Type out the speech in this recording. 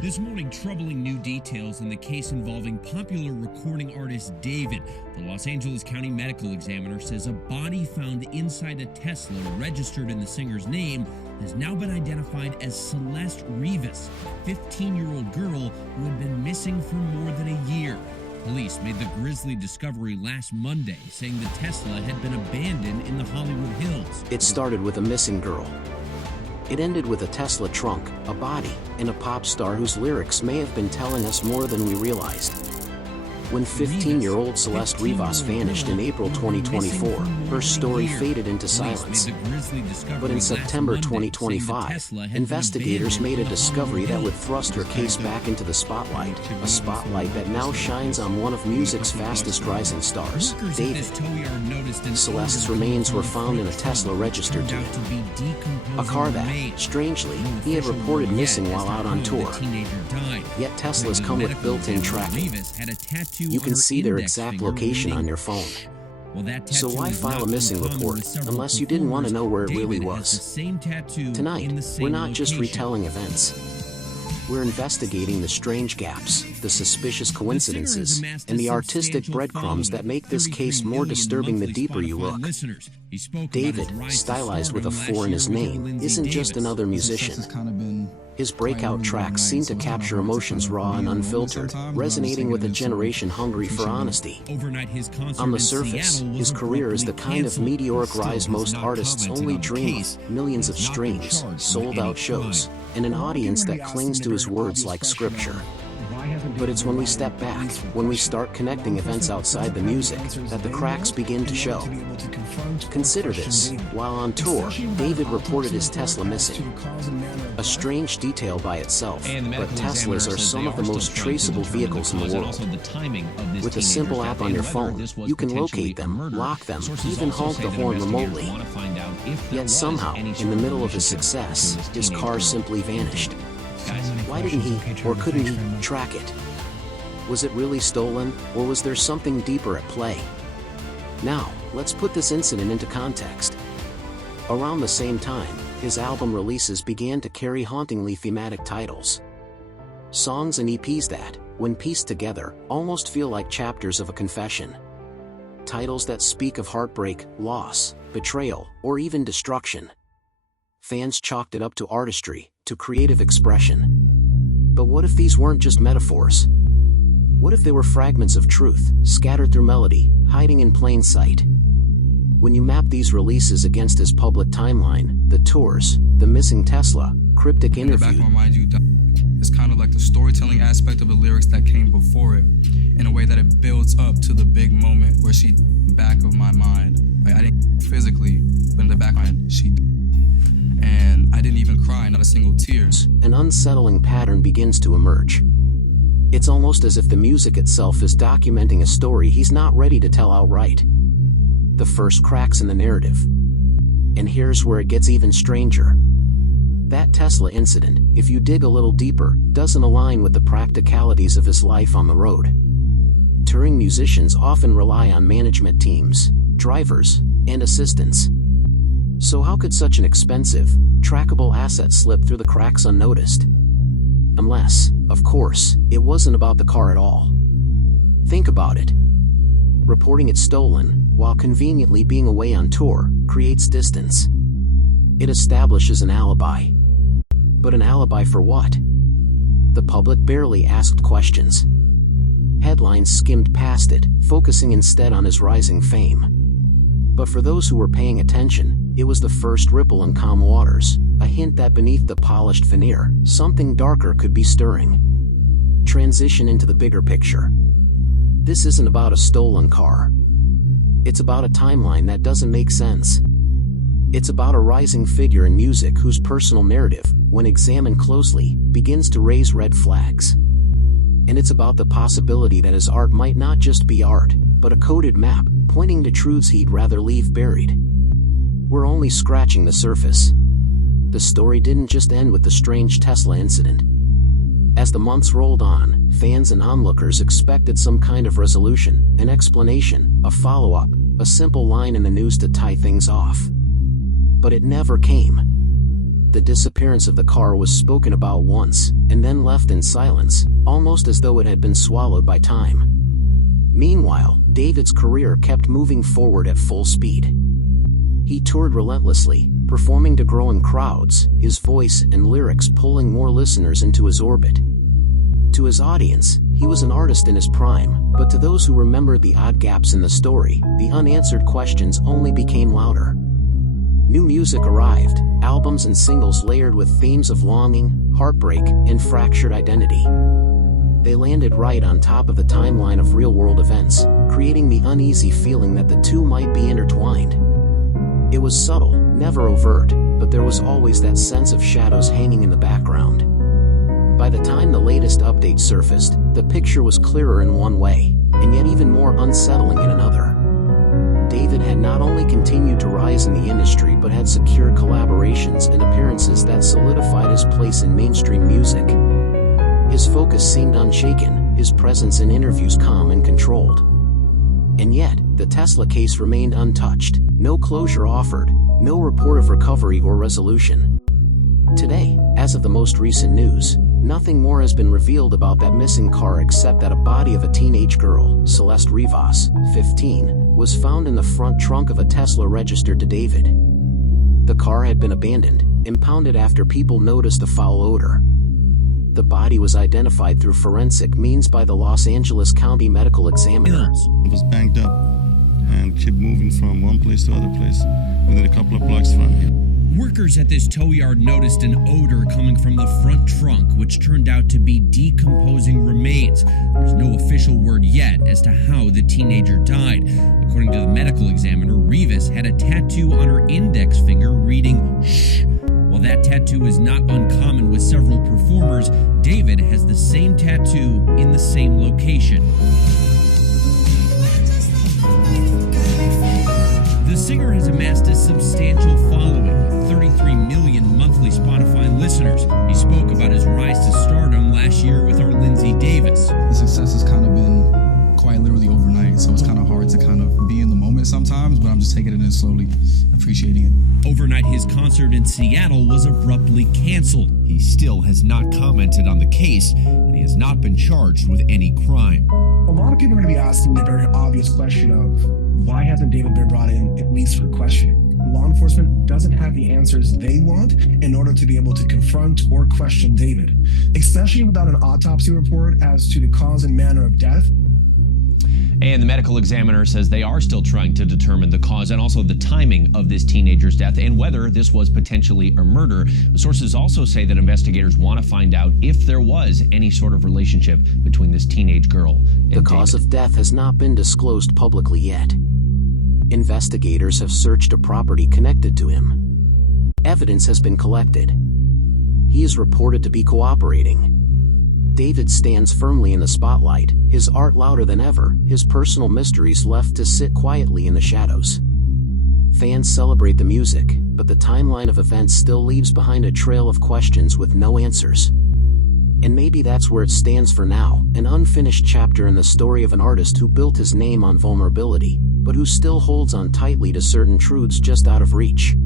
This morning, troubling new details in the case involving popular recording artist David. The Los Angeles County Medical Examiner says a body found inside a Tesla registered in the singer's name has now been identified as Celeste Rivas, a 15-year-old girl who had been missing for more than a year. Police made the grisly discovery last Monday, saying the Tesla had been abandoned in the Hollywood Hills. It started with a missing girl. It ended with a Tesla trunk, a body, and a pop star whose lyrics may have been telling us more than we realized. When 15-year-old Celeste Rivas vanished in April 2024, her story faded into silence. But in September 2025, investigators made a discovery that would thrust her case back into the spotlight, a spotlight that now shines on one of music's fastest rising stars, David. Celeste's remains were found in a Tesla registered unit, a car that, strangely, he had reported missing while out on tour. Yet Teslas come with built-in tracking. You can see their exact location on your phone. So why file a missing report, unless you didn't want to know where it really was? Tonight, we're not just retelling events. We're investigating the strange gaps, the suspicious coincidences, and the artistic breadcrumbs that make this case more disturbing the deeper you look. David, stylized with a 4 in his name, isn't just another musician. His breakout tracks seem to capture emotions raw and unfiltered, resonating with a generation hungry for honesty. On the surface, his career is the kind of meteoric rise most artists only dream of: millions of streams, sold-out shows, and an audience that clings to his words like scripture. But it's when we step back, when we start connecting events outside the music, that the cracks begin to show. Consider this: while on tour, David reported his Tesla missing. A strange detail by itself, but Teslas are some of the most traceable vehicles in the world. With a simple app on your phone, you can locate them, lock them, even honk the horn remotely. Yet somehow, in the middle of his success, his car simply vanished. Why didn't he, or couldn't he, track it? Was it really stolen, or was there something deeper at play? Now, let's put this incident into context. Around the same time, his album releases began to carry hauntingly thematic titles. Songs and EPs that, when pieced together, almost feel like chapters of a confession. Titles that speak of heartbreak, loss, betrayal, or even destruction. Fans chalked it up to artistry, to creative expression. But what if these weren't just metaphors? What if they were fragments of truth, scattered through melody, hiding in plain sight? When you map these releases against his public timeline, the tours, the missing Tesla, cryptic interview, it's kind of like the storytelling aspect of the lyrics that came before it, in a way that it builds up to the big moment where she back of my mind. Like, I didn't physically, but in the back of my mind, she. And I didn't even cry, not a single tear. An unsettling pattern begins to emerge. It's almost as if the music itself is documenting a story he's not ready to tell outright. The first cracks in the narrative. And here's where it gets even stranger. That Tesla incident, if you dig a little deeper, doesn't align with the practicalities of his life on the road. Touring musicians often rely on management teams, drivers, and assistants. So how could such an expensive, trackable asset slip through the cracks unnoticed? Unless, of course, it wasn't about the car at all. Think about it. Reporting it stolen, while conveniently being away on tour, creates distance. It establishes an alibi. But an alibi for what? The public barely asked questions. Headlines skimmed past it, focusing instead on his rising fame. But for those who were paying attention, it was the first ripple in calm waters, a hint that beneath the polished veneer, something darker could be stirring. Transition into the bigger picture. This isn't about a stolen car. It's about a timeline that doesn't make sense. It's about a rising figure in music whose personal narrative, when examined closely, begins to raise red flags. And it's about the possibility that his art might not just be art, but a coded map, pointing to truths he'd rather leave buried. We're only scratching the surface. The story didn't just end with the strange Tesla incident. As the months rolled on, fans and onlookers expected some kind of resolution, an explanation, a follow-up, a simple line in the news to tie things off. But it never came. The disappearance of the car was spoken about once, and then left in silence, almost as though it had been swallowed by time. Meanwhile, David's career kept moving forward at full speed. He toured relentlessly, performing to growing crowds, his voice and lyrics pulling more listeners into his orbit. To his audience, he was an artist in his prime, but to those who remembered the odd gaps in the story, the unanswered questions only became louder. New music arrived, albums and singles layered with themes of longing, heartbreak, and fractured identity. They landed right on top of the timeline of real-world events, creating the uneasy feeling that the two might be intertwined. It was subtle, never overt, but there was always that sense of shadows hanging in the background. By the time the latest update surfaced, the picture was clearer in one way, and yet even more unsettling in another. David had not only continued to rise in the industry but had secured collaborations and appearances that solidified his place in mainstream music. His focus seemed unshaken, his presence in interviews calm and controlled. And yet, the Tesla case remained untouched, no closure offered, no report of recovery or resolution. Today, as of the most recent news, nothing more has been revealed about that missing car except that a body of a teenage girl, Celeste Rivas, 15, was found in the front trunk of a Tesla registered to David. The car had been abandoned, impounded after people noticed a foul odor. The body was identified through forensic means by the Los Angeles County Medical Examiner. It was banged up and kept moving from one place to other place within a couple of blocks from here. Workers at this tow yard noticed an odor coming from the front trunk, which turned out to be decomposing remains. There's no official word yet as to how the teenager died. According to the medical examiner, Rivas had a tattoo on her index finger reading "shh." While that tattoo is not uncommon with several performers, David has the same tattoo in the same location. The singer has amassed a substantial following, with 33 million monthly Spotify listeners. He spoke about his rise to stardom last year with our Lindsay Davis. The success has kind of been quite literally overnight, so it's kind of hard to kind of be in the moment sometimes, but I'm just taking it in slowly, appreciating it. Overnight, his concert in Seattle was abruptly canceled. He still has not commented on the case, and he has not been charged with any crime. A lot of people are going to be asking the very obvious question of, why hasn't David been brought in at least for questioning? Law enforcement doesn't have the answers they want in order to be able to confront or question David, especially without an autopsy report as to the cause and manner of death. And the medical examiner says they are still trying to determine the cause and also the timing of this teenager's death and whether this was potentially a murder. Sources also say that investigators want to find out if there was any sort of relationship between this teenage girl and The cause of death has not been disclosed publicly yet. Investigators have searched a property connected to him. Evidence has been collected. He is reported to be cooperating. David stands firmly in the spotlight, his art louder than ever, his personal mysteries left to sit quietly in the shadows. Fans celebrate the music, but the timeline of events still leaves behind a trail of questions with no answers. And maybe that's where it stands for now, an unfinished chapter in the story of an artist who built his name on vulnerability, but who still holds on tightly to certain truths just out of reach.